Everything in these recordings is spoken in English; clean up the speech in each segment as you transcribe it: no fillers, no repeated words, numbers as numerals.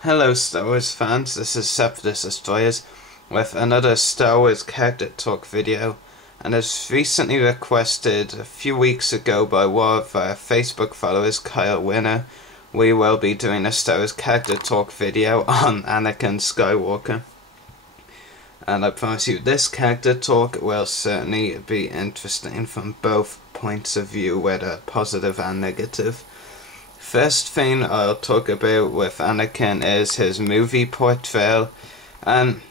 Hello Star Wars fans, this is Separate Destroyers with another Star Wars character talk video, and as recently requested a few weeks ago by one of our Facebook followers, Kyle Winner, we will be doing a Star Wars character talk video on Anakin Skywalker. And I promise you this character talk will certainly be interesting from both points of view, whether positive and negative. First thing I'll talk about with Anakin is his movie portrayal, and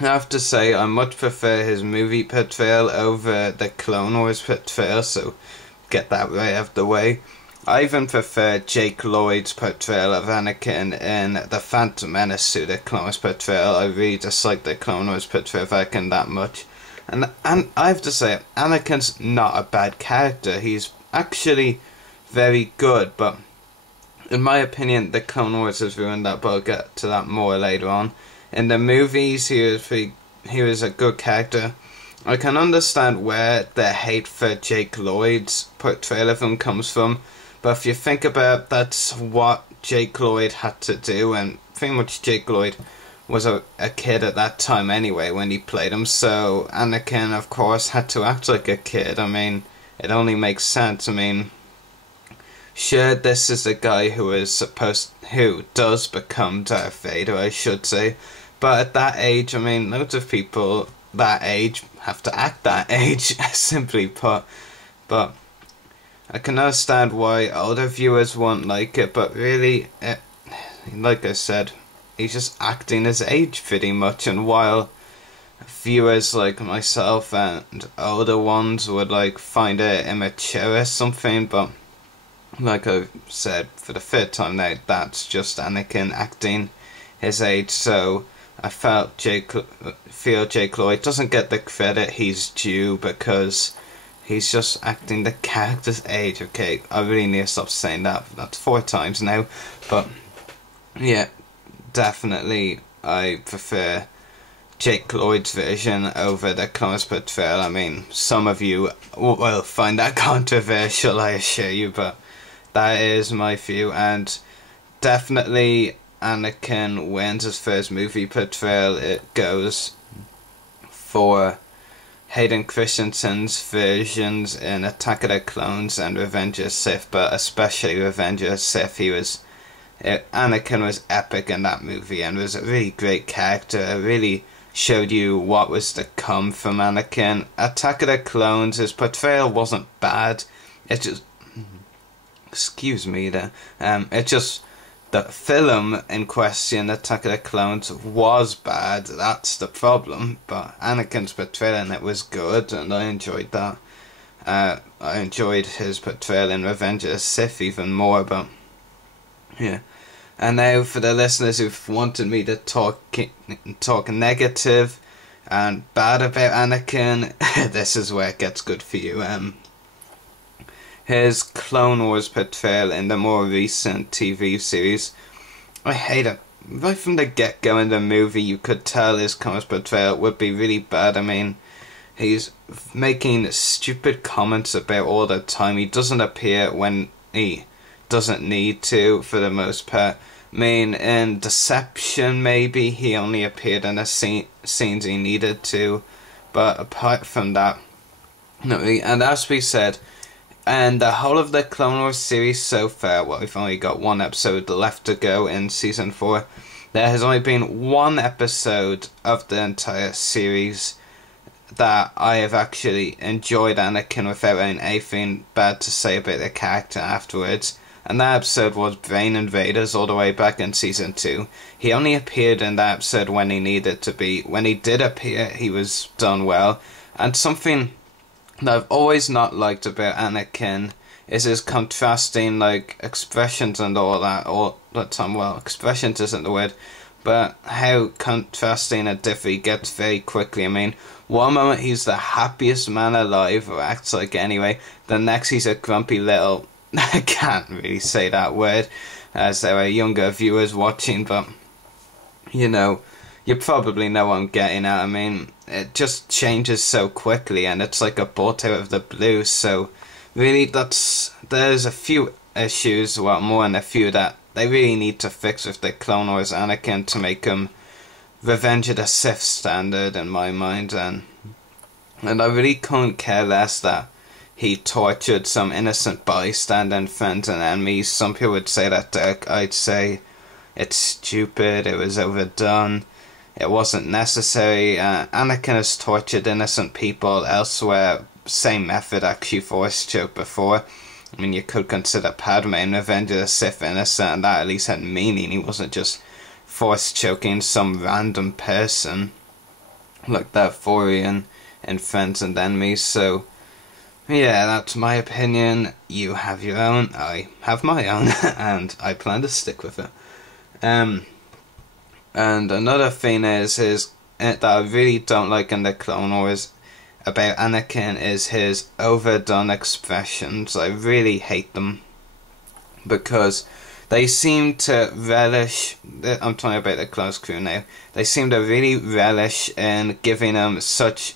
I have to say I much prefer his movie portrayal over the Clone Wars portrayal, so get that right out of the way. I even prefer Jake Lloyd's portrayal of Anakin in the Phantom Menace to the Clone Wars portrayal. I really dislike the Clone Wars portrayal of Anakin that much, and I have to say Anakin's not a bad character. He's actually very good, but in my opinion, the Clone Wars has ruined that, but I'll get to that more later on. In the movies, he was a good character. I can understand where the hate for Jake Lloyd's portrayal of him comes from, but if you think about it, that's what Jake Lloyd had to do, and pretty much Jake Lloyd was a kid at that time anyway when he played him, so Anakin, of course, had to act like a kid. I mean, it only makes sense. I mean, sure, this is a guy who does become Darth Vader, I should say, but at that age, I mean, loads of people that age have to act that age, simply put, but I can understand why older viewers won't like it, but really, like I said, he's just acting his age pretty much, and while viewers like myself and older ones would find it immature or something, but like I've said for the third time now, that's just Anakin acting his age, so I feel Jake Lloyd doesn't get the credit he's due because he's just acting the character's age. Okay, I really need to stop saying that. That's 4 times now, but yeah, definitely I prefer Jake Lloyd's version over the Clone Wars portrayal. I mean, some of you will find that controversial, I assure you, but that is my view, and definitely Anakin wins his first movie portrayal. It goes for Hayden Christensen's versions in Attack of the Clones and Revenge of the Sith, but especially Revenge of the Sith. Anakin was epic in that movie and was a really great character. It really showed you what was to come from Anakin. Attack of the Clones, his portrayal wasn't bad. It just the film in question, Attack of the Clones, was bad. That's the problem. But Anakin's portrayal in it was good, and I enjoyed that. I enjoyed his portrayal in Revenge of the Sith even more, but yeah. And now for the listeners who've wanted me to talk negative and bad about Anakin, this is where it gets good for you. His Clone Wars portrayal in the more recent TV series, I hate it. Right from the get-go in the movie, you could tell his Clone Wars portrayal would be really bad. I mean, he's making stupid comments about all the time. He doesn't appear when he doesn't need to, for the most part. I mean, in Deception, maybe, he only appeared in the scenes he needed to, but apart from that, no. And as we said, and the whole of the Clone Wars series so far, well, we've only got 1 episode left to go in Season 4. There has only been 1 episode of the entire series that I have actually enjoyed Anakin without anything bad to say about the character afterwards. And that episode was Brain Invaders all the way back in Season 2. He only appeared in that episode when he needed to be. When he did appear, he was done well. And something that I've always not liked about Anakin is his contrasting expressions and all that all the time. Well, expressions isn't the word, but how contrasting and different he gets very quickly. I mean, one moment he's the happiest man alive, or acts like anyway, the next he's a grumpy little, I can't really say that word as there are younger viewers watching, but you know, you probably know what I'm getting at. I mean, it just changes so quickly, and it's like a bolt out of the blue. So really, there's a few issues, well, more than a few, that they really need to fix with the Clone Wars Anakin to make him Revenge of the Sith standard in my mind, and I really couldn't care less that he tortured some innocent bystander and friends and enemies. Some people would say that dark. I'd say it's stupid, it was overdone, it wasn't necessary. Anakin has tortured innocent people elsewhere, same method, actually force choke before. I mean, you could consider Padme in Revenge of the Sith innocent, and that at least had meaning. He wasn't just force choking some random person like that Forian in Friends and Enemies. So yeah, that's my opinion. You have your own, I have my own, and I plan to stick with it. And another thing is that I really don't like in the Clone Wars about Anakin is his overdone expressions. I really hate them because they seem to relish, I'm talking about the Clone Crew now, they seem to really relish in giving him such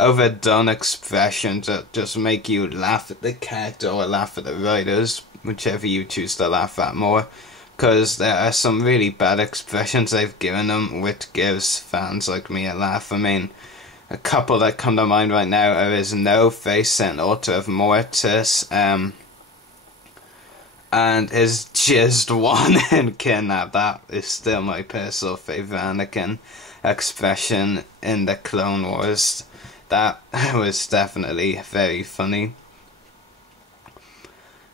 overdone expressions that just make you laugh at the character or laugh at the writers, whichever you choose to laugh at more. Because there are some really bad expressions they've given them, which gives fans like me a laugh. I mean, a couple that come to mind right now are his no face in Order of Mortis, and his jizzed one in Kidnap. That is still my personal favourite Anakin expression in the Clone Wars. That was definitely very funny.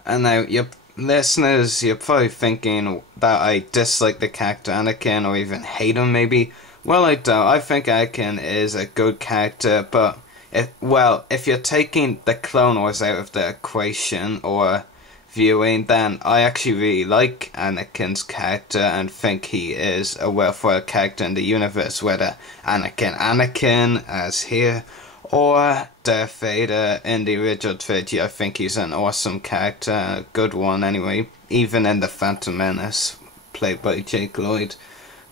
And now, your listeners, you're probably thinking that I dislike the character Anakin or even hate him maybe. Well, I don't. I think Anakin is a good character, but if you're taking the Clone Wars out of the equation or viewing, then I actually really like Anakin's character and think he is a worthwhile character in the universe, whether Anakin as here or Darth Vader in the original trilogy. I think he's an awesome character, a good one anyway. Even in The Phantom Menace, played by Jake Lloyd,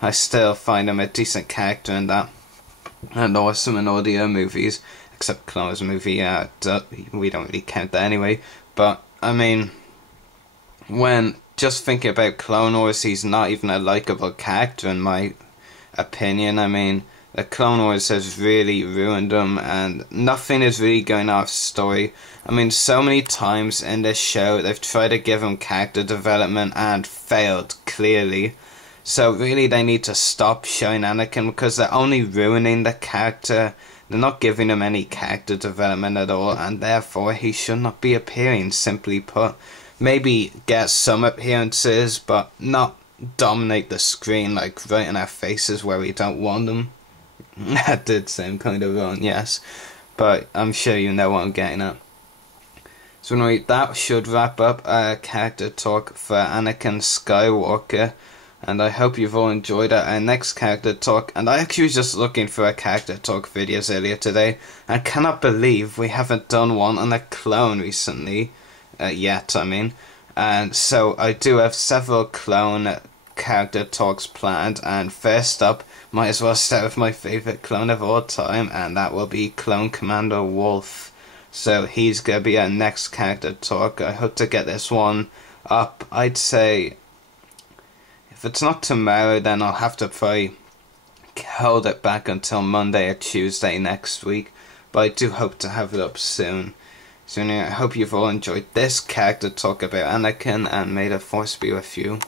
I still find him a decent character in that, and awesome in all the other movies, except Clone Wars movie. We don't really count that anyway. But I mean, when just thinking about Clone Wars, he's not even a likable character in my opinion. I mean, the Clone Wars has really ruined him, and nothing is really going off story. I mean, so many times in this show they've tried to give him character development and failed clearly. So really they need to stop showing Anakin, because they're only ruining the character. They're not giving him any character development at all, and therefore he should not be appearing, simply put. Maybe get some appearances, but not dominate the screen, like right in our faces where we don't want them. That did sound kind of wrong, yes, but I'm sure you know what I'm getting at. So anyway, that should wrap up our character talk for Anakin Skywalker, and I hope you've all enjoyed our next character talk. And I actually was just looking for a character talk videos earlier today, and I cannot believe we haven't done one on a clone recently, yet I mean, and so I do have several clone character talks planned, and first up, might as well start with my favourite clone of all time, and that will be Clone Commander Wolf. So he's going to be our next character talk. I hope to get this one up, I'd say, if it's not tomorrow, then I'll have to probably hold it back until Monday or Tuesday next week, but I do hope to have it up soon. So anyway, I hope you've all enjoyed this character talk about Anakin, and may the Force be with you.